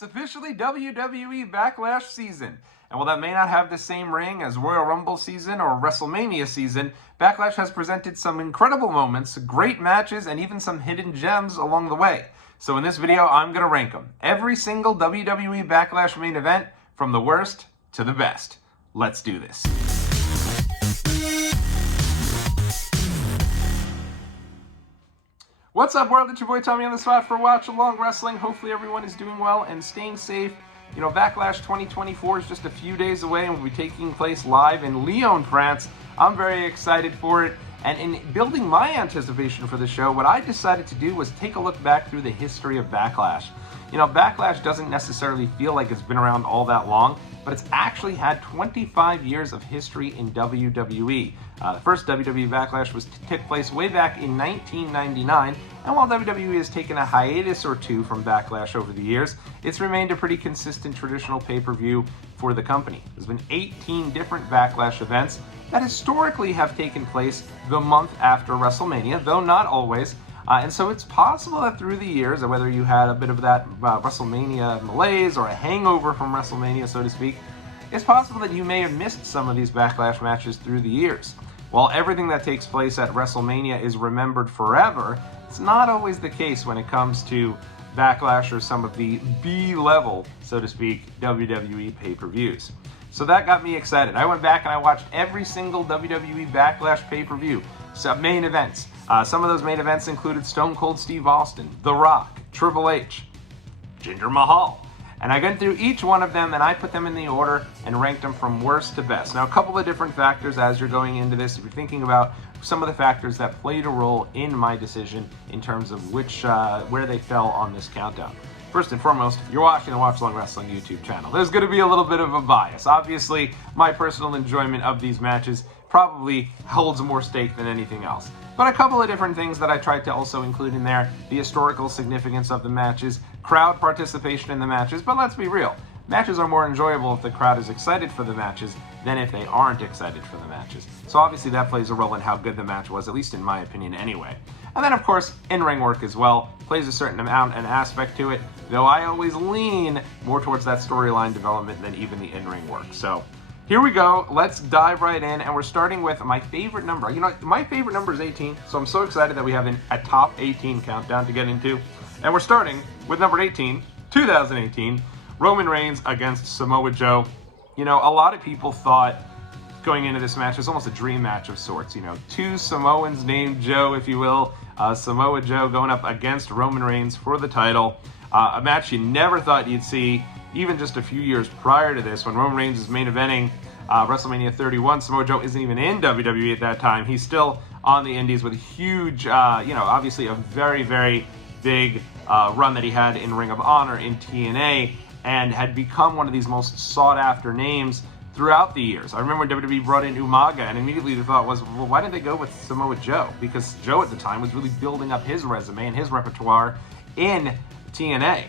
It's officially WWE Backlash season. And while that may not have the same ring as Royal Rumble season or WrestleMania season, Backlash has presented some incredible moments, great matches, and even some hidden gems along the way. So in this video, I'm going to rank them. Every single WWE Backlash main event, from the worst to the best. Let's do this. What's up, world? It's your boy Tommy on the spot for Watch Along Wrestling. Hopefully everyone is doing well and staying safe. You know, Backlash 2024 is just a few days away and will be taking place live in Lyon, France. I'm very excited for it. And in building my anticipation for the show, what I decided to do was take a look back through the history of Backlash. You know, Backlash doesn't necessarily feel like it's been around all that long, but it's actually had 25 years of history in WWE. The first WWE Backlash took place way back in 1999, and while WWE has taken a hiatus or two from Backlash over the years, it's remained a pretty consistent traditional pay-per-view for the company. There's been 18 different Backlash events that historically have taken place the month after WrestleMania, though not always. And so it's possible that through the years, whether you had a bit of that WrestleMania malaise or a hangover from WrestleMania, so to speak, it's possible that you may have missed some of these Backlash matches through the years. While everything that takes place at WrestleMania is remembered forever, it's not always the case when it comes to Backlash or some of the B-level, so to speak, WWE pay-per-views. So that got me excited. I went back and I watched every single WWE Backlash pay-per-view, some main events. Some of those main events included Stone Cold Steve Austin, The Rock, Triple H, Jinder Mahal. And I went through each one of them and I put them in the order and ranked them from worst to best. Now, a couple of different factors as you're going into this, if you're thinking about some of the factors that played a role in my decision in terms of where they fell on this countdown. First and foremost, you're watching the Watch Along Wrestling YouTube channel. There's going to be a little bit of a bias. Obviously, my personal enjoyment of these matches probably holds more stake than anything else. But a couple of different things that I tried to also include in there: the historical significance of the matches, crowd participation in the matches. But let's be real, matches are more enjoyable if the crowd is excited for the matches than if they aren't excited for the matches. So obviously that plays a role in how good the match was, at least in my opinion anyway. And then of course, in-ring work as well plays a certain amount and aspect to it, though I always lean more towards that storyline development than even the in-ring work. So here we go, let's dive right in, and we're starting with my favorite number. You know, my favorite number is 18, so I'm so excited that we have a top 18 countdown to get into. And we're starting with number 18, 2018, Roman Reigns against Samoa Joe. You know, a lot of people thought going into this match, it's almost a dream match of sorts. You know, two Samoans named Joe, if you will. Samoa Joe going up against Roman Reigns for the title. A match you never thought you'd see, even just a few years prior to this, when Roman Reigns is main eventing WrestleMania 31. Samoa Joe isn't even in WWE at that time. He's still on the indies with a huge, you know, obviously a very, very big run that he had in Ring of Honor in TNA, and had become one of these most sought-after names throughout the years. I remember when WWE brought in Umaga, and immediately the thought was, well, why didn't they go with Samoa Joe? Because Joe at the time was really building up his resume and his repertoire in TNA.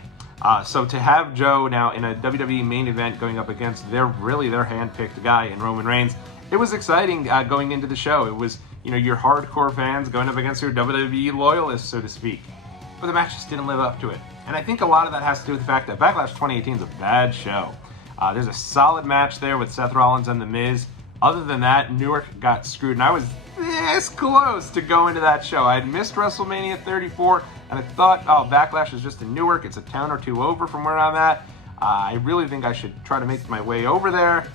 So to have Joe now in a WWE main event going up against their hand-picked guy in Roman Reigns, it was exciting going into the show. It was, you know, your hardcore fans going up against your WWE loyalists, so to speak. But the match just didn't live up to it. And I think a lot of that has to do with the fact that Backlash 2018 is a bad show. There's a solid match there with Seth Rollins and The Miz. Other than that, Newark got screwed, and I was this close to going to that show. I had missed WrestleMania 34, and I thought, oh, Backlash is just in Newark. It's a town or two over from where I'm at. I really think I should try to make my way over there.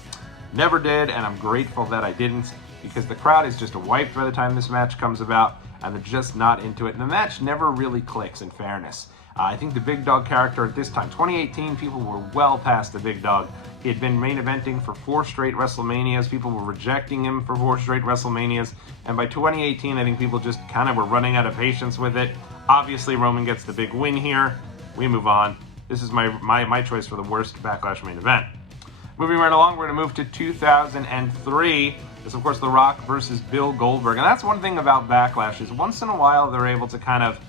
Never did, and I'm grateful that I didn't, because the crowd is just wiped by the time this match comes about, and they're just not into it. And the match never really clicks, in fairness. I think the big dog character at this time, 2018, people were well past the big dog. He had been main eventing for 4 straight WrestleManias. People were rejecting him for 4 straight WrestleManias. And by 2018, I think people just kind of were running out of patience with it. Obviously, Roman gets the big win here. We move on. This is my choice for the worst Backlash main event. Moving right along, we're going to move to 2003. This, of course, The Rock versus Bill Goldberg. And that's one thing about Backlash, is once in a while they're able to kind of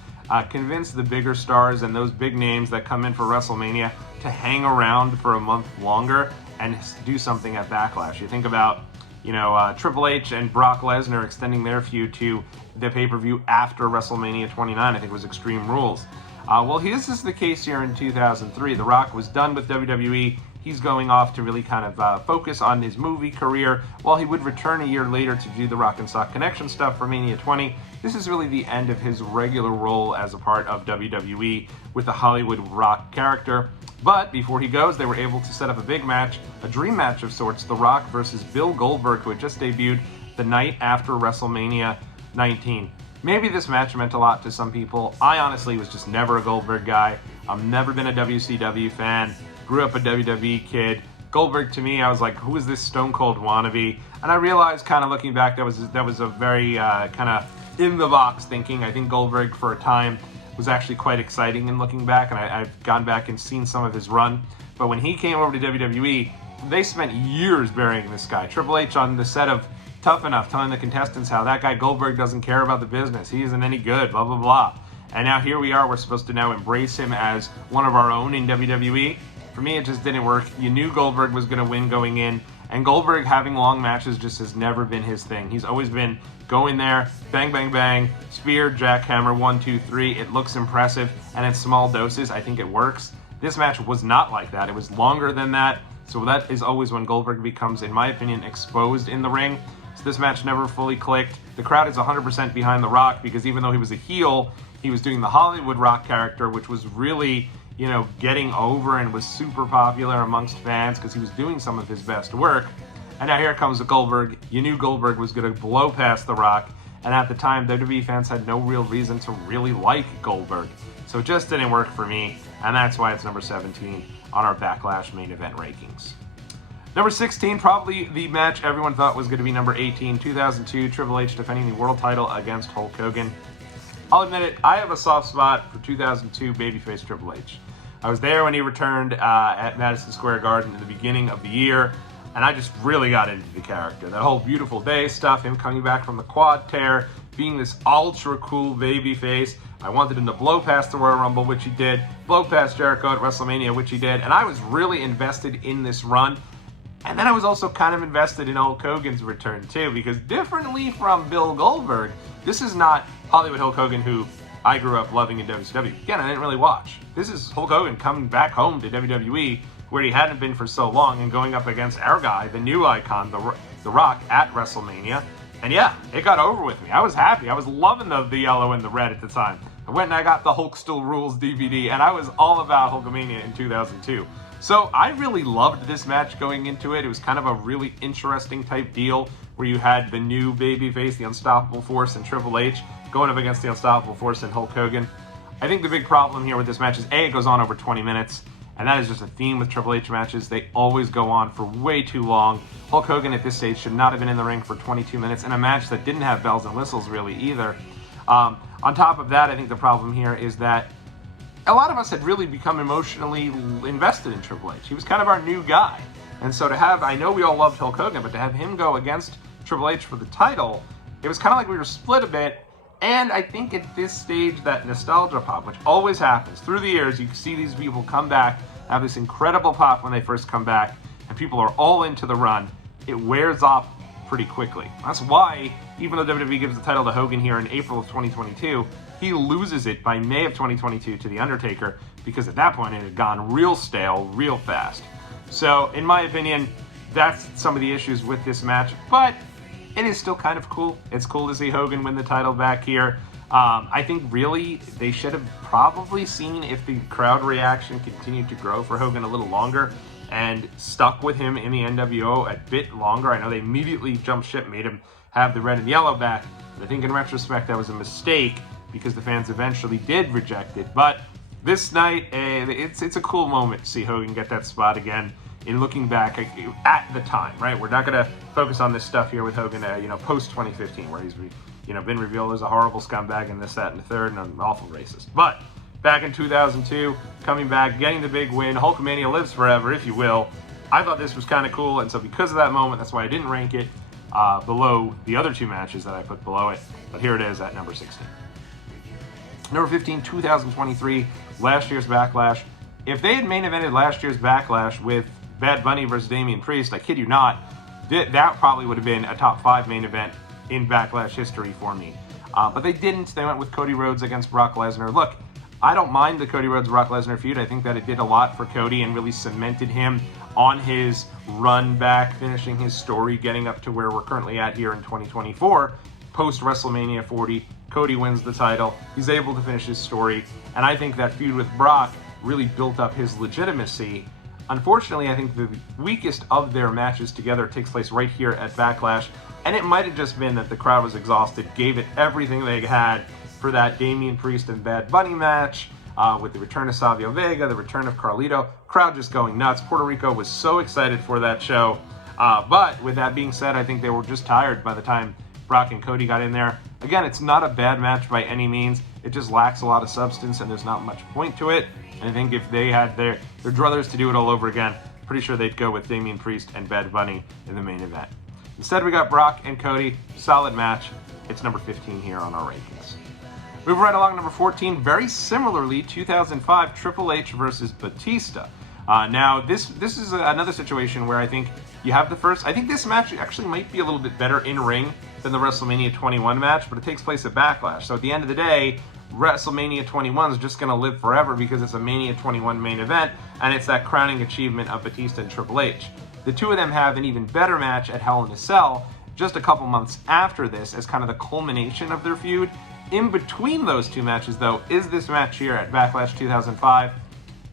convince the bigger stars and those big names that come in for WrestleMania to hang around for a month longer and do something at Backlash. You think about, you know, Triple H and Brock Lesnar extending their feud to the pay-per-view after WrestleMania 29, I think it was Extreme Rules. Well, this is the case here in 2003. The Rock was done with WWE. He's going off to really kind of focus on his movie career, while he would return a year later to do the Rock and Sock Connection stuff for Mania 20. This is really the end of his regular role as a part of WWE with the Hollywood Rock character. But before he goes, they were able to set up a big match, a dream match of sorts, The Rock versus Bill Goldberg, who had just debuted the night after WrestleMania 19. Maybe this match meant a lot to some people. I honestly was just never a Goldberg guy. I've never been a WCW fan. Grew up a WWE kid. Goldberg, to me, I was like, who is this Stone Cold wannabe? And I realized, kind of looking back, that was a very kind of in-the-box thinking. I think Goldberg, for a time, was actually quite exciting in looking back, and I've gone back and seen some of his run. But when he came over to WWE, they spent years burying this guy. Triple H on the set of Tough Enough telling the contestants how that guy Goldberg doesn't care about the business. He isn't any good, blah, blah, blah. And now here we are. We're supposed to now embrace him as one of our own in WWE. For me, it just didn't work. You knew Goldberg was going to win going in, and Goldberg having long matches just has never been his thing. He's always been go in there, bang, bang, bang, spear, jackhammer, 1, 2, 3. It looks impressive, and in small doses, I think it works. This match was not like that. It was longer than that, so that is always when Goldberg becomes, in my opinion, exposed in the ring. So this match never fully clicked. The crowd is 100% behind The Rock, because even though he was a heel, he was doing the Hollywood Rock character, which was really, you know, getting over and was super popular amongst fans because he was doing some of his best work. And now here comes the Goldberg. You knew Goldberg was going to blow past The Rock, and at the time, WWE fans had no real reason to really like Goldberg. So it just didn't work for me, and that's why it's number 17 on our Backlash main event rankings. Number 16, probably the match everyone thought was going to be number 18, 2002, Triple H defending the world title against Hulk Hogan. I'll admit it, I have a soft spot for 2002 babyface Triple H. I was there when he returned at Madison Square Garden in the beginning of the year, and I just really got into the character. That whole Beautiful Day stuff, him coming back from the quad tear, being this ultra cool babyface. I wanted him to blow past the Royal Rumble, which he did, blow past Jericho at WrestleMania, which he did, and I was really invested in this run. And then I was also kind of invested in Hulk Hogan's return too, because differently from Bill Goldberg, this is not Hollywood Hulk Hogan, who I grew up loving in WCW. Again, I didn't really watch. This is Hulk Hogan coming back home to WWE, where he hadn't been for so long, and going up against our guy, the new icon, The Rock, at WrestleMania. And yeah, it got over with me. I was happy. I was loving the yellow and the red at the time. I went and I got the Hulk Still Rules DVD, and I was all about Hulkamania in 2002. So I really loved this match going into it. It was kind of a really interesting type deal where you had the new babyface, the Unstoppable Force, and Triple H going up against the Unstoppable Force and Hulk Hogan. I think the big problem here with this match is, A, it goes on over 20 minutes, and that is just a theme with Triple H matches. They always go on for way too long. Hulk Hogan at this stage should not have been in the ring for 22 minutes in a match that didn't have bells and whistles really either. On top of that, I think the problem here is that a lot of us had really become emotionally invested in Triple H. He was kind of our new guy. And so to have, I know we all loved Hulk Hogan, but to have him go against Triple H for the title, it was kind of like we were split a bit. And I think at this stage, that nostalgia pop, which always happens through the years, you see these people come back, have this incredible pop when they first come back, and people are all into the run. It wears off pretty quickly. That's why, even though WWE gives the title to Hogan here in April of 2022, he loses it by May of 2022 to The Undertaker, because at that point it had gone real stale real fast. So, in my opinion, that's some of the issues with this match, but it is still kind of cool. It's cool to see Hogan win the title back here. I think really they should have probably seen if the crowd reaction continued to grow for Hogan a little longer and stuck with him in the NWO a bit longer. I know they immediately jumped ship, made him have the red and yellow back, but I think in retrospect that was a mistake because the fans eventually did reject it. But this night, it's a cool moment to see Hogan get that spot again. In looking back at the time, right? We're not going to focus on this stuff here with Hogan, post 2015, where he's, been revealed as a horrible scumbag and this, that, and the third, and an awful racist. But back in 2002, coming back, getting the big win, Hulkamania lives forever, if you will. I thought this was kind of cool, and so because of that moment, that's why I didn't rank it below the other two matches that I put below it. But here it is at number 16. Number 15, 2023, last year's Backlash. If they had main evented last year's Backlash with Bad Bunny versus Damian Priest, I kid you not, that probably would have been a top 5 main event in Backlash history for me. But they didn't. They went with Cody Rhodes against Brock Lesnar. Look, I don't mind the Cody Rhodes-Brock Lesnar feud. I think that it did a lot for Cody and really cemented him on his run back, finishing his story, getting up to where we're currently at here in 2024. Post-WrestleMania 40, Cody wins the title. He's able to finish his story. And I think that feud with Brock really built up his legitimacy. Unfortunately, I think the weakest of their matches together takes place right here at Backlash. And it might have just been that the crowd was exhausted, gave it everything they had for that Damian Priest and Bad Bunny match, with the return of Savio Vega, the return of Carlito, crowd just going nuts. Puerto Rico was so excited for that show. But with that being said, I think they were just tired by the time Brock and Cody got in there. Again, it's not a bad match by any means. It just lacks a lot of substance and there's not much point to it. And I think if they had their druthers to do it all over again, pretty sure they'd go with Damian Priest and Bad Bunny in the main event. Instead, we got Brock and Cody. Solid match. It's number 15 here on our rankings. Moving right along, number 14, very similarly, 2005, Triple H versus Batista. Now, this is another situation where I think you have the first... I think this match actually might be a little bit better in ring than the WrestleMania 21 match, but it takes place at Backlash. So at the end of the day, WrestleMania 21 is just going to live forever because it's a Mania 21 main event, and it's that crowning achievement of Batista and Triple H. The two of them have an even better match at Hell in a Cell just a couple months after this as kind of the culmination of their feud. In between those two matches, though, is this match here at Backlash 2005.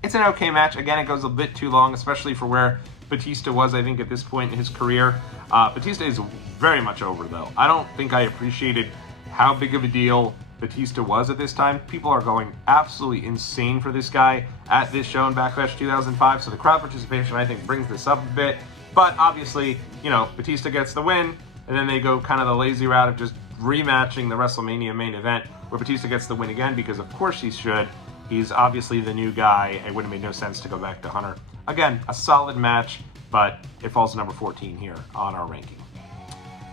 It's an okay match. Again, it goes a bit too long, especially for where Batista was, I think, at this point in his career. Batista is very much over, though. I don't think I appreciated how big of a deal Batista was at this time. People are going absolutely insane for this guy at this show in Backlash 2005, so the crowd participation, I think, brings this up a bit. But obviously, you know, Batista gets the win, and then they go kind of the lazy route of just rematching the WrestleMania main event, where Batista gets the win again, because of course he should. He's obviously the new guy. It would have made no sense to go back to Hunter. Again, a solid match, but it falls to number 14 here on our ranking.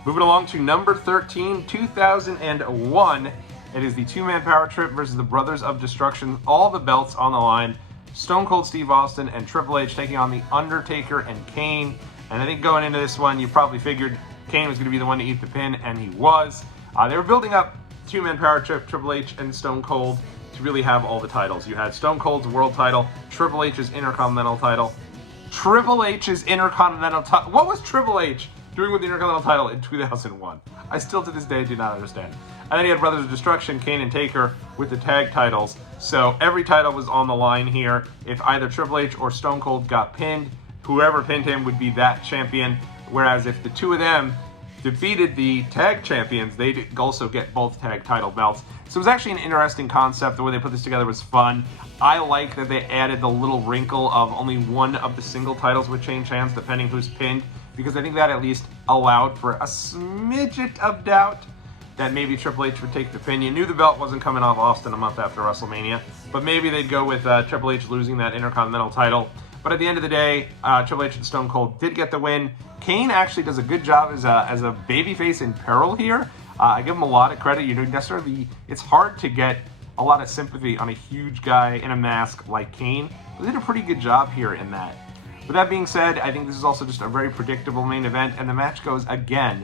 Moving along to number 13, 2001. It is the two-man power trip versus the Brothers of Destruction. All the belts on the line. Stone Cold Steve Austin and Triple H taking on The Undertaker and Kane. And I think going into this one, you probably figured Kane was going to be the one to eat the pin, and he was. They were building up two-man power trip, Triple H and Stone Cold, to really have all the titles. You had Stone Cold's world title, Triple H's Intercontinental title. Triple H's Intercontinental title. What was Triple H doing with the Intercontinental title in 2001? I still to this day do not understand. And then you had Brothers of Destruction, Kane and Taker, with the tag titles. So every title was on the line here. If either Triple H or Stone Cold got pinned, whoever pinned him would be that champion. Whereas if the two of them defeated the tag champions, they'd also get both tag title belts. So it was actually an interesting concept. The way they put this together was fun. I like that they added the little wrinkle of only one of the single titles would change hands depending who's pinned, because I think that at least allowed for a smidget of doubt that maybe Triple H would take the pin. You knew the belt wasn't coming off Austin a month after WrestleMania, but maybe they'd go with Triple H losing that Intercontinental title. But at the end of the day, Triple H and Stone Cold did get the win. Kane actually does a good job as a babyface in peril here. I give him a lot of credit. You know, necessarily, it's hard to get a lot of sympathy on a huge guy in a mask like Kane. They did a pretty good job here in that. With that being said, I think this is also just a very predictable main event, and the match goes, again,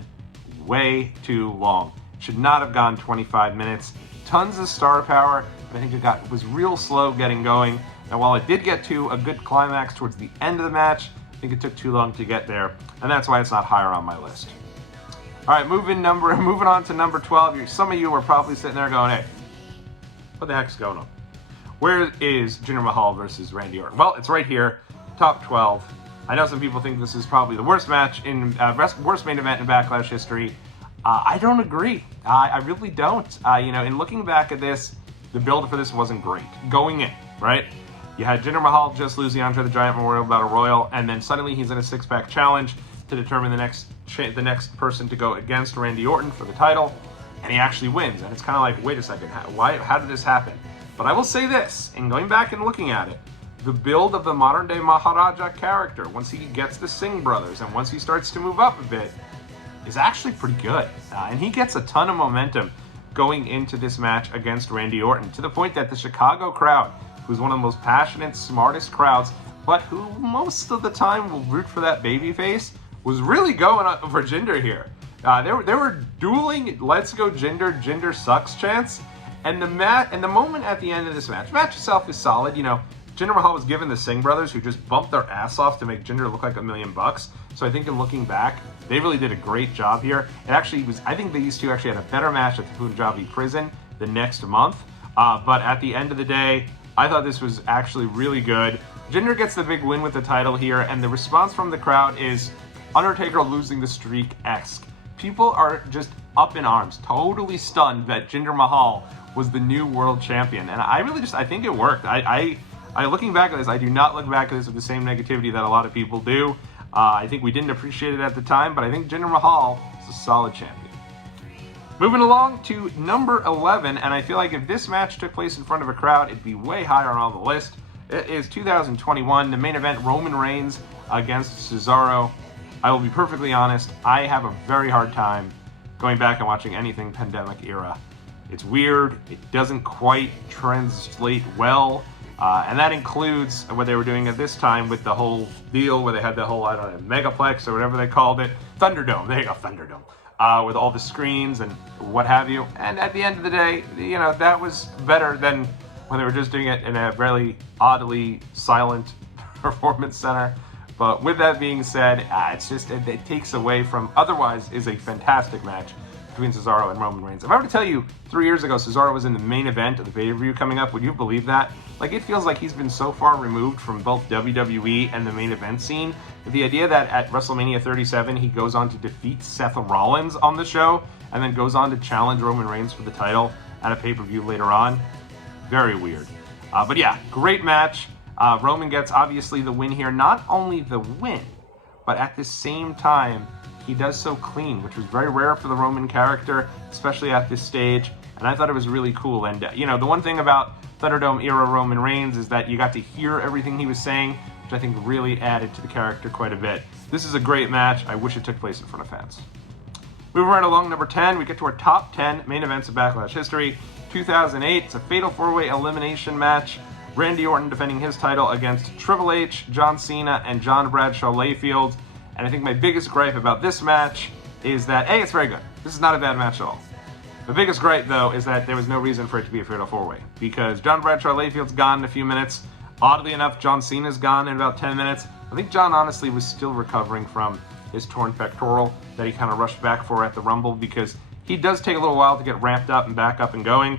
way too long. Should not have gone 25 minutes. Tons of star power, but I think it was real slow getting going. And while it did get to a good climax towards the end of the match, I think it took too long to get there, and that's why it's not higher on my list. All right, moving on to number 12. Some of you are probably sitting there going, hey, what the heck's going on? Where is Jinder Mahal versus Randy Orton? Well, it's right here, top 12. I know some people think this is probably the worst match in worst main event in Backlash history. I don't agree. I really don't. You know, in looking back at this, the build for this wasn't great going in, right? You had Jinder Mahal just lose the Andre the Giant Memorial Battle Royal, and then suddenly he's in a six-pack challenge to determine the next person to go against Randy Orton for the title, and he actually wins. And it's kind of like, wait a second, how did this happen? But I will say this, in going back and looking at it, the build of the modern-day Maharaja character, once he gets the Singh brothers and once he starts to move up a bit, is actually pretty good. And he gets a ton of momentum going into this match against Randy Orton, to the point that the Chicago crowd, who's one of the most passionate, smartest crowds, but who most of the time will root for that babyface, was really going for Jinder here. They were dueling "Let's go Jinder, Jinder sucks" chants, And the moment at the end of this match itself is solid. You know, Jinder Mahal was given the Singh brothers, who just bumped their ass off to make Jinder look like $1 million. So I think in looking back, they really did a great job here. It actually was, I think these two actually had a better match at the Punjabi prison the next month. But at the end of the day, I thought this was actually really good. Jinder gets the big win with the title here, and the response from the crowd is Undertaker losing the streak-esque. People are just up in arms, totally stunned that Jinder Mahal was the new world champion. And I really I think it worked. I looking back at this, I do not look back at this with the same negativity that a lot of people do. I think we didn't appreciate it at the time, but I think Jinder Mahal is a solid champion. Moving along to number 11, and I feel like if this match took place in front of a crowd, it'd be way higher on the list. It is 2021, the main event, Roman Reigns against Cesaro. I will be perfectly honest, I have a very hard time going back and watching anything pandemic era. It's weird, it doesn't quite translate well, and that includes what they were doing at this time with the whole deal where they had the whole, I don't know, Megaplex or whatever they called it. Thunderdome, there you go, Thunderdome. With all the screens and what have you. And at the end of the day, you know, that was better than when they were just doing it in a really oddly silent performance center. But with that being said, it's just, it takes away from, otherwise is a fantastic match between Cesaro and Roman Reigns. If I were to tell you 3 years ago Cesaro was in the main event of the pay-per-view coming up, would you believe that? Like, it feels like he's been so far removed from both WWE and the main event scene. The idea that at WrestleMania 37 he goes on to defeat Seth Rollins on the show and then goes on to challenge Roman Reigns for the title at a pay-per-view later on, very weird. But yeah, great match. Roman gets obviously the win here. Not only the win, but at the same time, he does so clean, which was very rare for the Roman character, especially at this stage. And I thought it was really cool. And, you know, the one thing about Thunderdome era Roman Reigns is that you got to hear everything he was saying, which I think really added to the character quite a bit. This is a great match. I wish it took place in front of fans. Moving right along, number 10, we get to our top 10 main events of Backlash history. 2008, it's a fatal 4-way elimination match. Randy Orton defending his title against Triple H, John Cena, and John Bradshaw Layfield. And I think my biggest gripe about this match is that, A, it's very good. This is not a bad match at all. The biggest gripe, though, is that there was no reason for it to be a fatal 4-way, because John Bradshaw Layfield's gone in a few minutes. Oddly enough, John Cena's gone in about 10 minutes. I think John honestly was still recovering from his torn pectoral that he kind of rushed back for at the Rumble, because he does take a little while to get ramped up and back up and going.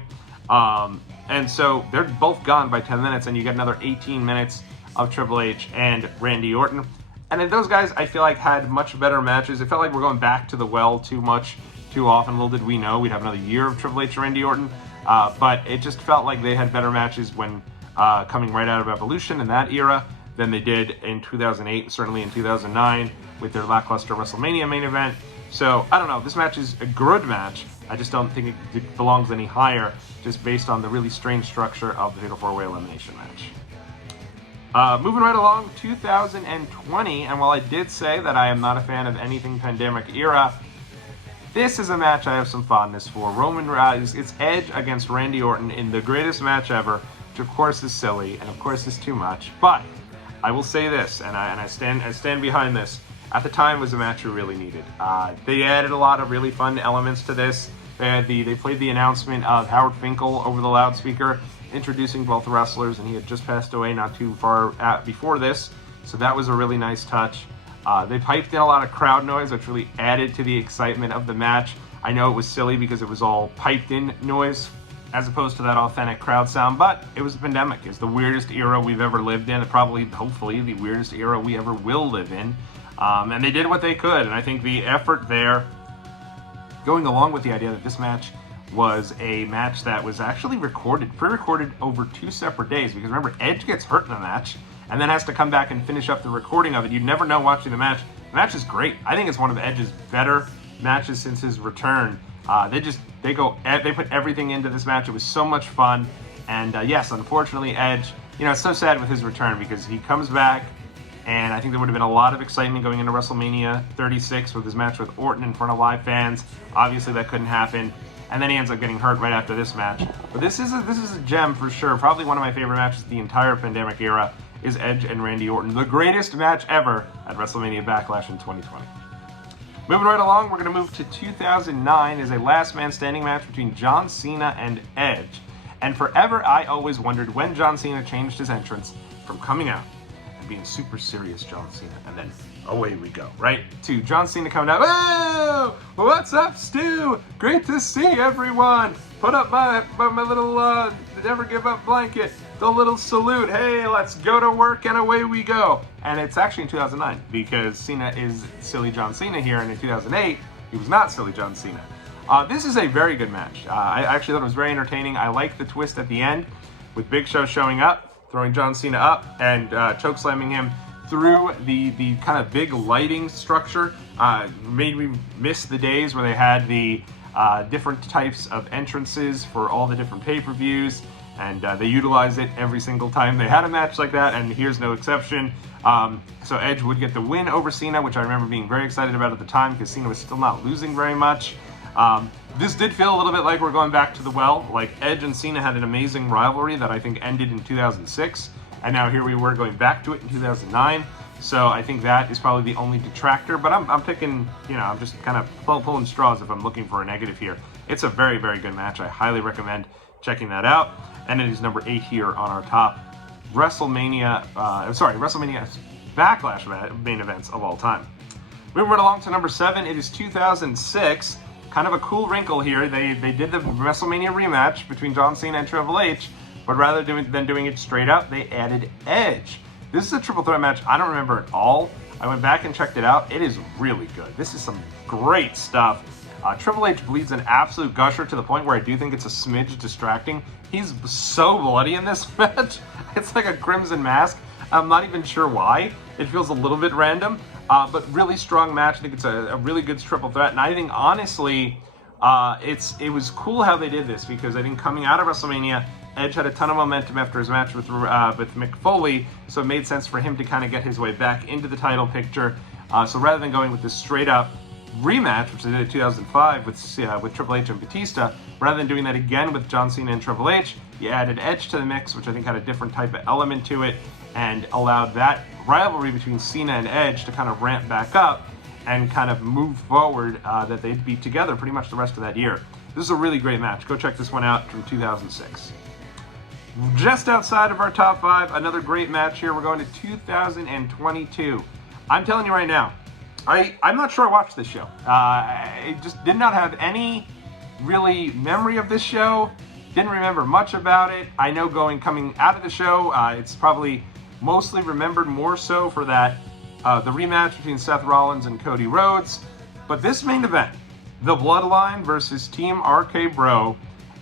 And so they're both gone by 10 minutes, and you get another 18 minutes of Triple H and Randy Orton. And then those guys, I feel like, had much better matches. It felt like we're going back to the well too much, too often. Little did we know we'd have another year of Triple H and Randy Orton. But it just felt like they had better matches when coming right out of Evolution in that era than they did in 2008 and certainly in 2009 with their lackluster WrestleMania main event. So, I don't know. This match is a good match. I just don't think it belongs any higher, just based on the really strange structure of the Fatal 4-Way Elimination match. Moving right along, 2020, and while I did say that I am not a fan of anything pandemic era, this is a match I have some fondness for. It's Edge against Randy Orton in the greatest match ever, which of course is silly, and of course is too much, but I will say this, and I stand behind this. At the time, it was a match we really needed. They added a lot of really fun elements to this. They played the announcement of Howard Finkel over the loudspeaker, introducing both wrestlers, and he had just passed away not too far before this, so that was a really nice touch. They piped in a lot of crowd noise, which really added to the excitement of the match. I know it was silly because it was all piped in noise, as opposed to that authentic crowd sound, but it was a pandemic. It's the weirdest era we've ever lived in, and probably, hopefully, the weirdest era we ever will live in. And they did what they could, and I think the effort there, going along with the idea that this match was a match that was actually pre-recorded over 2 separate days, because remember, Edge gets hurt in the match, and then has to come back and finish up the recording of it. You'd never know watching the match. The match is great. I think it's one of Edge's better matches since his return. They put everything into this match. It was so much fun, and yes, unfortunately, Edge, it's so sad with his return, because he comes back, and I think there would have been a lot of excitement going into WrestleMania 36 with his match with Orton in front of live fans. Obviously, that couldn't happen. And then he ends up getting hurt right after this match. But this is a gem for sure. Probably one of my favorite matches of the entire pandemic era is Edge and Randy Orton. The greatest match ever at WrestleMania Backlash in 2020. Moving right along, we're going to move to 2009 as a last man standing match between John Cena and Edge. And forever, I always wondered when John Cena changed his entrance from coming out and being super serious John Cena, and then away we go, right? To John Cena coming out, whoa! What's up, Stu? Great to see everyone! Put up my little never give up blanket, the little salute. Hey, let's go to work, and away we go. And it's actually in 2009 because Cena is silly John Cena here, and in 2008 he was not silly John Cena. This is a very good match. I actually thought it was very entertaining. I like the twist at the end with Big Show showing up, throwing John Cena up, and choke slamming him through the kind of big lighting structure. Made me miss the days where they had the different types of entrances for all the different pay-per-views, and they utilized it every single time they had a match like that, and here's no exception. So Edge would get the win over Cena, which I remember being very excited about at the time because Cena was still not losing very much. This did feel a little bit like we're going back to the well. Like, Edge and Cena had an amazing rivalry that I think ended in 2006, and now here we were going back to it in 2009. So I think that is probably the only detractor, but I'm picking, I'm just kind of pulling straws if I'm looking for a negative here. It's a very, very good match. I highly recommend checking that out. And it is number 8 here on our top WrestleMania Backlash main events of all time. Moving right along to number 7, it is 2006. Kind of a cool wrinkle here. They did the WrestleMania rematch between John Cena and Triple H, but rather than doing it straight up, they added Edge. This is a triple threat match I don't remember at all. I went back and checked it out. It is really good. This is some great stuff. Triple H bleeds an absolute gusher to the point where I do think it's a smidge distracting. He's so bloody in this match. It's like a crimson mask. I'm not even sure why. It feels a little bit random, but really strong match. I think it's a really good triple threat, and I think honestly, it was cool how they did this because I think coming out of WrestleMania, Edge had a ton of momentum after his match with Mick Foley, so it made sense for him to kind of get his way back into the title picture. So rather than going with this straight up rematch, which they did in 2005 with Triple H and Batista, rather than doing that again with John Cena and Triple H, you added Edge to the mix, which I think had a different type of element to it, and allowed that rivalry between Cena and Edge to kind of ramp back up and kind of move forward, that they'd be together pretty much the rest of that year. This is a really great match. Go check this one out from 2006. Just outside of our top 5, another great match here. We're going to 2022. I'm telling you right now, I'm not sure I watched this show. I just did not have any really memory of this show. Didn't remember much about it. I know coming out of the show, it's probably mostly remembered more so for that the rematch between Seth Rollins and Cody Rhodes. But this main event, the Bloodline versus Team RK Bro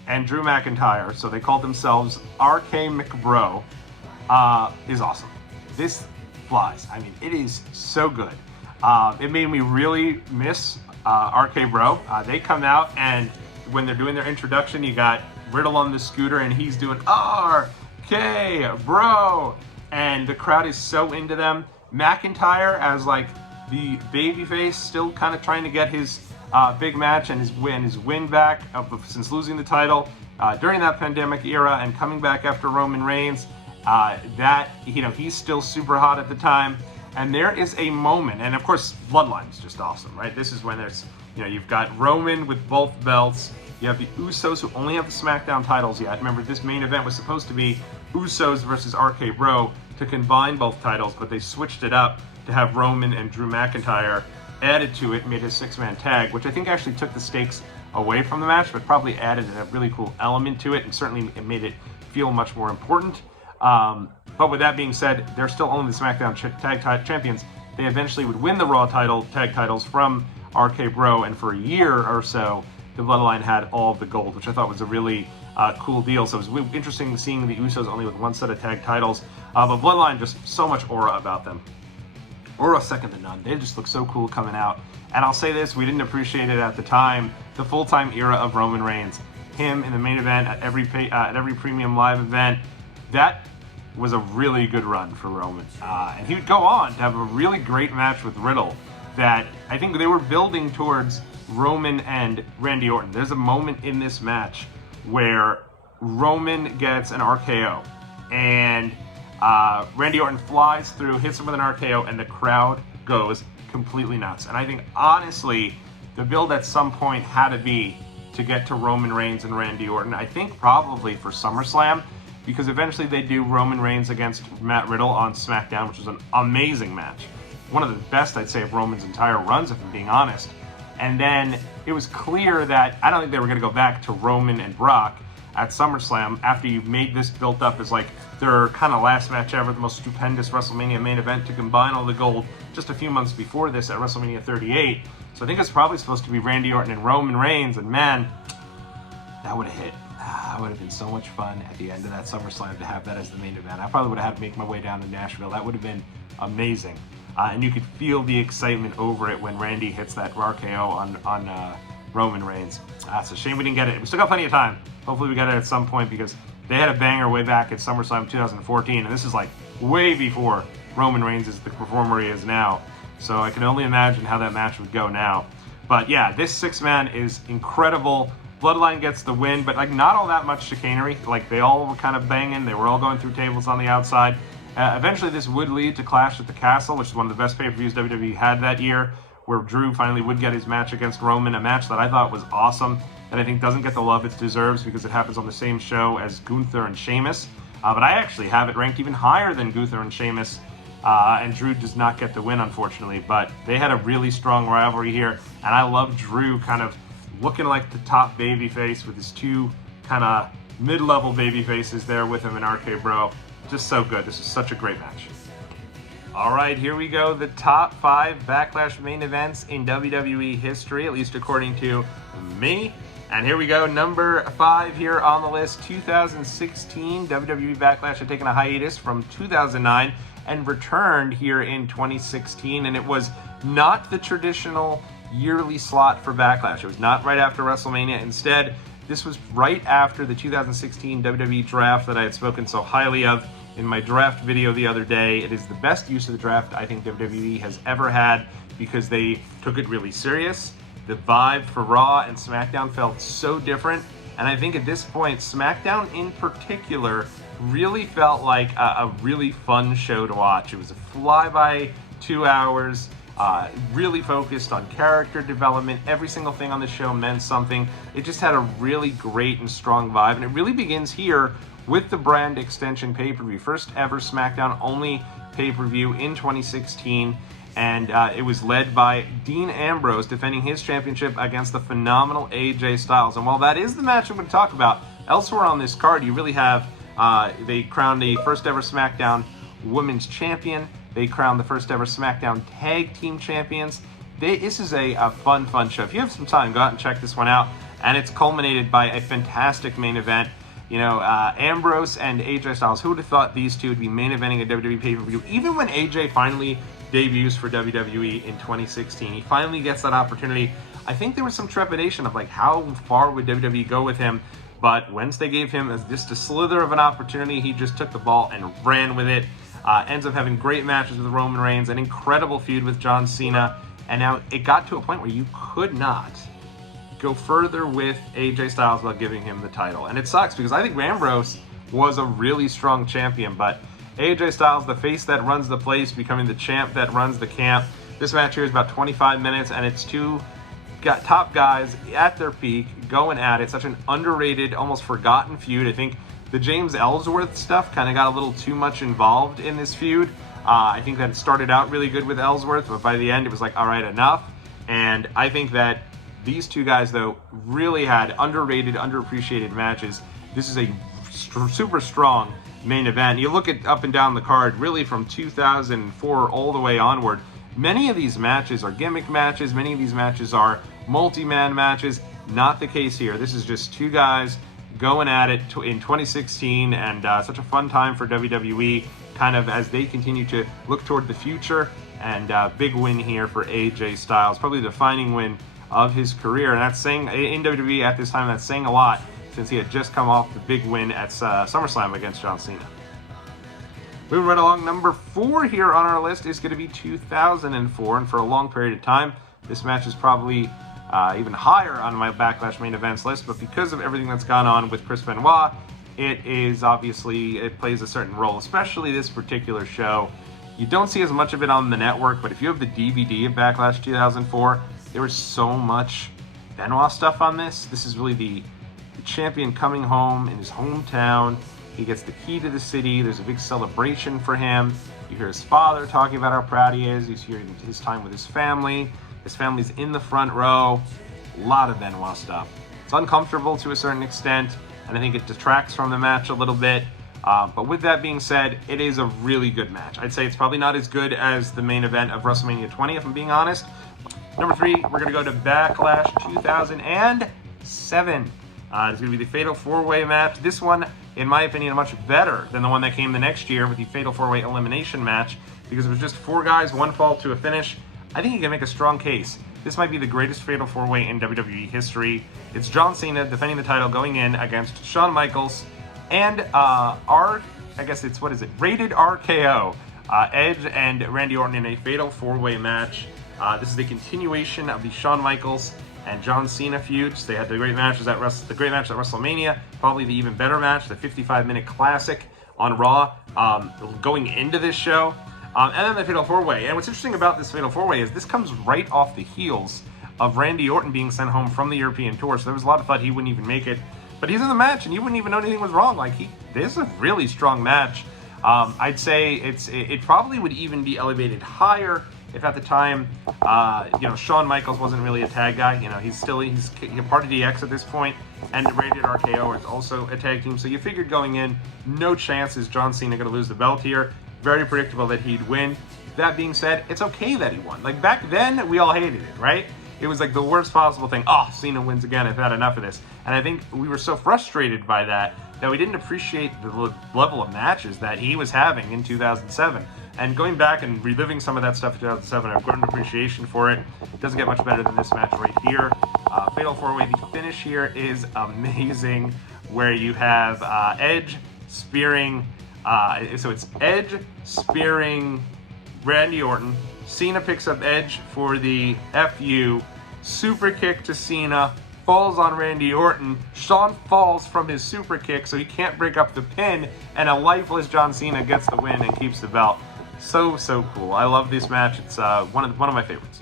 and Drew McIntyre, so they called themselves RK McBro, is awesome. This flies. I mean, it is so good. It made me really miss RK Bro. They come out, and when they're doing their introduction, you got Riddle on the scooter, and he's doing RK Bro, and the crowd is so into them. McIntyre as like the babyface, still kind of trying to get his big match and his win back since losing the title during that pandemic era, and coming back after Roman Reigns. He's still super hot at the time. And there is a moment, and of course, Bloodline's just awesome, right? This is when there's, you've got Roman with both belts. You have the Usos who only have the SmackDown titles yet. Remember, this main event was supposed to be Usos versus RK Bro to combine both titles, but they switched it up to have Roman and Drew McIntyre added to it, made a 6-man tag, which I think actually took the stakes away from the match, but probably added a really cool element to it, and certainly it made it feel much more important. But with that being said, they're still only the SmackDown tag champions. They eventually would win the Raw tag titles from RK Bro, and for a year or so, the Bloodline had all of the gold, which I thought was a really cool deal. So it was interesting seeing the Usos only with one set of tag titles. But Bloodline, just so much aura about them. Aura second to none. They just look so cool coming out. And I'll say this, we didn't appreciate it at the time, the full-time era of Roman Reigns. Him in the main event at every premium live event. That was a really good run for Roman. And he would go on to have a really great match with Riddle that I think they were building towards Roman and Randy Orton. There's a moment in this match where Roman gets an RKO, and Randy Orton flies through, hits him with an RKO, and the crowd goes completely nuts. And I think, honestly, the build at some point had to be to get to Roman Reigns and Randy Orton. I think probably for SummerSlam, because eventually they do Roman Reigns against Matt Riddle on SmackDown, which was an amazing match. One of the best, I'd say, of Roman's entire runs, if I'm being honest. And then it was clear that I don't think they were going to go back to Roman and Brock at SummerSlam after you've made this built up as like their kind of last match ever, the most stupendous WrestleMania main event to combine all the gold just a few months before this at WrestleMania 38. So I think it's probably supposed to be Randy Orton and Roman Reigns, and man, that would have hit. That would have been so much fun at the end of that SummerSlam to have that as the main event. I probably would have had to make my way down to Nashville. That would have been amazing. And you could feel the excitement over it when Randy hits that RKO on Roman Reigns. It's a shame we didn't get it. We still got plenty of time. Hopefully we get it at some point, because they had a banger way back at SummerSlam 2014, and this is like way before Roman Reigns is the performer he is now. So I can only imagine how that match would go now. But yeah, this six-man is incredible. Bloodline gets the win, but like not all that much chicanery. Like they all were kind of banging. They were all going through tables on the outside. Eventually this would lead to Clash at the Castle, which is one of the best pay-per-views WWE had that year, where Drew finally would get his match against Roman, a match that I thought was awesome, that I think doesn't get the love it deserves because it happens on the same show as Gunther and Sheamus. But I actually have it ranked even higher than Gunther and Sheamus, and Drew does not get the win, unfortunately. But they had a really strong rivalry here, and I love Drew kind of looking like the top babyface with his two kind of mid-level baby faces there with him in RK Bro. Just so good. This is such a great match. All right, here we go. The top 5 Backlash main events in WWE history, at least according to me. And here we go. Number 5 here on the list, 2016. WWE Backlash had taken a hiatus from 2009 and returned here in 2016. And it was not the traditional yearly slot for Backlash. It was not right after WrestleMania. Instead, this was right after the 2016 WWE Draft that I had spoken so highly of in my draft video the other day. It is the best use of the draft I think WWE has ever had, because they took it really serious. The vibe for Raw and SmackDown felt so different, and I think at this point, SmackDown in particular really felt like a really fun show to watch. It was a flyby 2 hours. Really focused on character development. Every single thing on the show meant something. It just had a really great and strong vibe, and it really begins here with the brand extension pay-per-view. First ever SmackDown only pay-per-view in 2016, and it was led by Dean Ambrose defending his championship against the phenomenal AJ Styles. And while that is the match I'm going to talk about, elsewhere on this card you really have, they crowned the first ever SmackDown Women's Champion. They crowned the first ever SmackDown Tag Team Champions. This is a fun show. If you have some time, go out and check this one out. And it's culminated by a fantastic main event. You know, Ambrose and AJ Styles. Who would have thought these two would be main eventing a WWE pay-per-view? Even when AJ finally debuts for WWE in 2016, he finally gets that opportunity. I think there was some trepidation of like, how far would WWE go with him? But once they gave him just a slither of an opportunity, he just took the ball and ran with it. Ends up having great matches with Roman Reigns, an incredible feud with John Cena, and now it got to a point where you could not go further with AJ Styles without giving him the title. And it sucks, because I think Ambrose was a really strong champion, but AJ Styles, the face that runs the place, becoming the champ that runs the camp. This match here is about 25 minutes, and it's two top guys at their peak, going at it. Such an underrated, almost forgotten feud. I think the James Ellsworth stuff kind of got a little too much involved in this feud. I think that it started out really good with Ellsworth, but by the end it was like, all right, enough. And I think that these two guys, though, really had underrated, underappreciated matches. This is a super strong main event. You look at up and down the card, really from 2004 all the way onward, many of these matches are gimmick matches. Many of these matches are multi-man matches. Not the case here. This is just two guys going at it in 2016, and such a fun time for WWE, kind of as they continue to look toward the future. And big win here for AJ Styles, probably the defining win of his career, and that's saying in WWE at this time. That's saying a lot, since he had just come off the big win at SummerSlam against John Cena. Moving right along, number 4 here on our list is going to be 2004, and for a long period of time, this match is probably even higher on my Backlash main events list, but because of everything that's gone on with Chris Benoit, it plays a certain role, especially this particular show. You don't see as much of it on the network, but if you have the DVD of Backlash 2004, there was so much Benoit stuff on this. This is really the champion coming home in his hometown. He gets the key to the city. There's a big celebration for him. You hear his father talking about how proud he is. You hear his time with his family. His family's in the front row. A lot of Benoit stuff. It's uncomfortable to a certain extent, and I think it detracts from the match a little bit. But with that being said, it is a really good match. I'd say it's probably not as good as the main event of WrestleMania 20, if I'm being honest. Number 3, we're going to go to Backlash 2007. It's going to be the Fatal 4-Way match. This one, in my opinion, much better than the one that came the next year with the Fatal 4-Way Elimination match, because it was just 4 guys, 1 fall to a finish. I think you can make a strong case. This might be the greatest Fatal 4-Way in WWE history. It's John Cena defending the title going in against Shawn Michaels and Rated RKO, Edge and Randy Orton in a Fatal 4-Way match. This is the continuation of the Shawn Michaels and John Cena feuds. They had the great matches at WrestleMania, probably the even better match, the 55-minute classic on Raw, going into this show. And then the Fatal 4-Way. And what's interesting about this Fatal 4-Way is this comes right off the heels of Randy Orton being sent home from the European tour. So there was a lot of thought he wouldn't even make it. But he's in the match, and you wouldn't even know anything was wrong. This is a really strong match. I'd say it probably would even be elevated higher if at the time, Shawn Michaels wasn't really a tag guy. He's part of DX at this point, and Rated RKO is also a tag team. So you figured going in, no chance is John Cena going to lose the belt here. Very predictable that he'd win. That being said, it's okay that he won. Back then, we all hated it, right? It was the worst possible thing. Oh, Cena wins again. I've had enough of this. And I think we were so frustrated by that we didn't appreciate the level of matches that he was having in 2007. And going back and reliving some of that stuff in 2007, I've grown an appreciation for it. It doesn't get much better than this match right here. Fatal 4-Way, the finish here is amazing, where you have Edge spearing, so it's Edge spearing Randy Orton. Cena picks up Edge for the FU, super kick to Cena, falls on Randy Orton. Shawn falls from his super kick, so he can't break up the pin, and a lifeless John Cena gets the win and keeps the belt. So cool. I love this match. It's one of my favorites.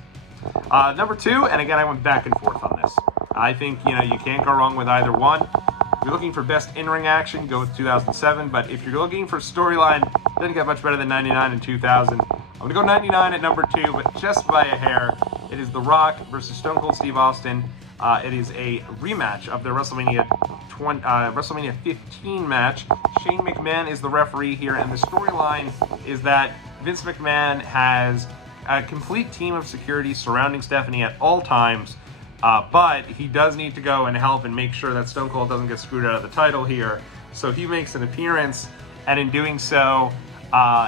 Number 2, and again, I went back and forth on this. I think, you can't go wrong with either one. If you're looking for best in-ring action, go with 2007, but if you're looking for storyline, it doesn't get much better than 99 and 2000. I'm going to go 99 at number 2, but just by a hair. It is The Rock versus Stone Cold Steve Austin. It is a rematch of the WrestleMania 15 match. Shane McMahon is the referee here, and the storyline is that Vince McMahon has a complete team of security surrounding Stephanie at all times, but he does need to go and help and make sure that Stone Cold doesn't get screwed out of the title here. So he makes an appearance, and in doing so,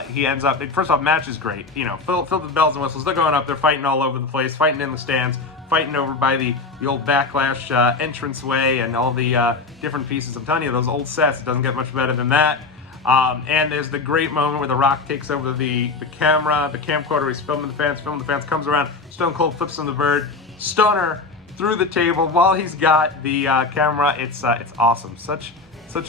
he ends up, first off, match is great. Filled with bells and whistles. They're going up, they're fighting all over the place, fighting in the stands, fighting over by the old Backlash entranceway and all the different pieces. I'm telling you, those old sets, it doesn't get much better than that. And there's the great moment where The Rock takes over the camera, the camcorder. He's filming the fans, comes around, Stone Cold flips on the bird, stunner through the table while he's got the camera. It's awesome. Such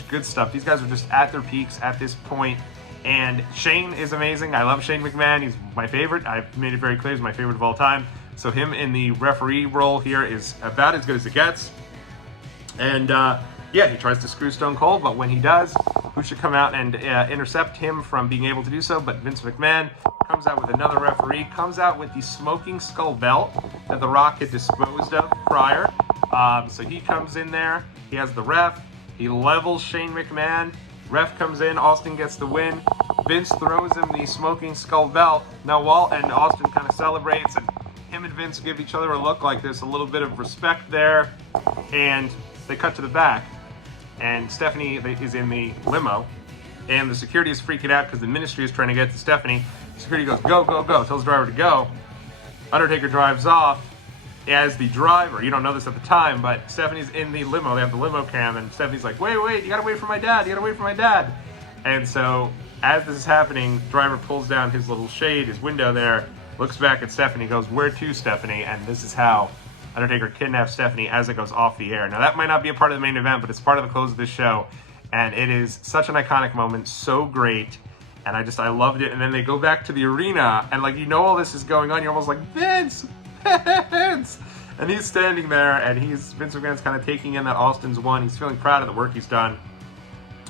good stuff. These guys are just at their peaks at this point. And Shane is amazing. I love Shane McMahon. He's my favorite. I've made it very clear he's my favorite of all time. So him in the referee role here is about as good as it gets. And he tries to screw Stone Cold, but when he does, who should come out and intercept him from being able to do so but Vince McMahon. Comes out with another referee, comes out with the smoking skull belt that The Rock had disposed of prior. So he comes in there, he has the ref, he levels Shane McMahon, ref comes in, Austin gets the win, Vince throws him the smoking skull belt. Now and Austin kind of celebrates, and him and Vince give each other a look like there's a little bit of respect there, and they cut to the back, and Stephanie is in the limo, and the security is freaking out because the ministry is trying to get to Stephanie. Security goes, go, go, go, tells the driver to go. Undertaker drives off as the driver. You don't know this at the time, but Stephanie's in the limo. They have the limo cam, and Stephanie's like, wait, you gotta wait for my dad. And so, as this is happening, driver pulls down his little shade, his window there, looks back at Stephanie, goes, where to, Stephanie? And this is how Undertaker kidnaps Stephanie as it goes off the air. Now, that might not be a part of the main event, but it's part of the close of this show, and it is such an iconic moment, so great. And I loved it. And then they go back to the arena, and like, you know, all this is going on. You're almost like, Vince! And he's standing there, and Vince McMahon's kind of taking in that Austin's won. He's feeling proud of the work he's done,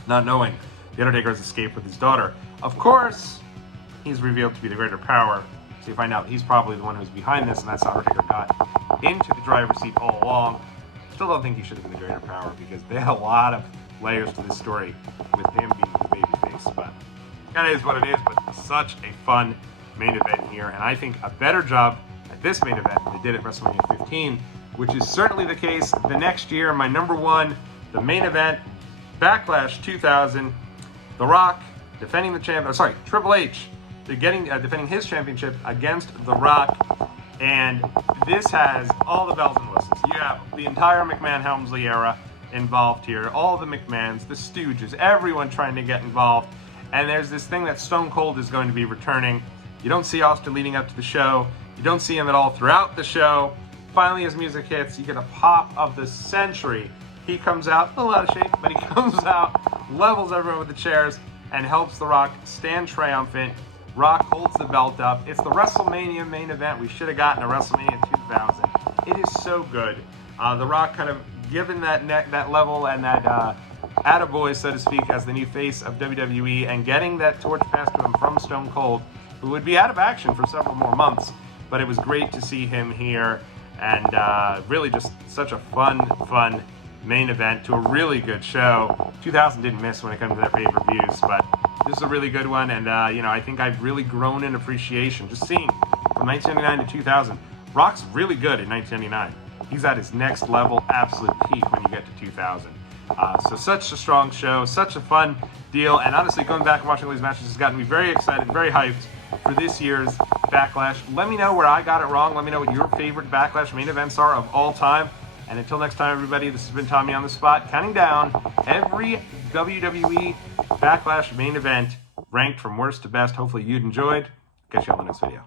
not knowing The Undertaker has escaped with his daughter. Of course, he's revealed to be the greater power. So you find out he's probably the one who's behind this, and that's how Undertaker got into the driver's seat all along. Still don't think he should have been the greater power, because they had a lot of layers to this story with him being the babyface. But kind of is what it is, but such a fun main event here. And I think a better job at this main event than they did at WrestleMania 15, which is certainly the case the next year. My number one, the main event, Backlash 2000, The Rock defending the champion, Triple H defending his championship against The Rock. And this has all the bells and whistles. You have the entire McMahon-Helmsley era involved here, all the McMahons, the Stooges, everyone trying to get involved. And there's this thing that Stone Cold is going to be returning. You don't see Austin leading up to the show. You don't see him at all throughout the show. Finally, his music hits. You get a pop of the century. He comes out, a little out of shape, but he comes out, levels everyone with the chairs, and helps The Rock stand triumphant. Rock holds the belt up. It's the WrestleMania main event. We should have gotten a WrestleMania 2000. It is so good. The Rock kind of given that level and that attaboy, so to speak, as the new face of WWE, and getting that torch passed to him from Stone Cold, who would be out of action for several more months. But it was great to see him here, and really just such a fun main event to a really good show. 2000 didn't miss when it comes to their pay-per-views, but this is a really good one. And I think I've really grown in appreciation just seeing from 1999 to 2000. Rock's really good in 1999. He's at his next level, absolute peak when you get to 2000. So such a strong show, such a fun deal, and honestly, going back and watching all these matches has gotten me very excited, very hyped for this year's Backlash. Let me know where I got it wrong. Let me know what your favorite Backlash main events are of all time. And until next time, everybody, this has been Tommy on the Spot, counting down every WWE Backlash main event ranked from worst to best. Hopefully you'd enjoyed. Catch you on the next video.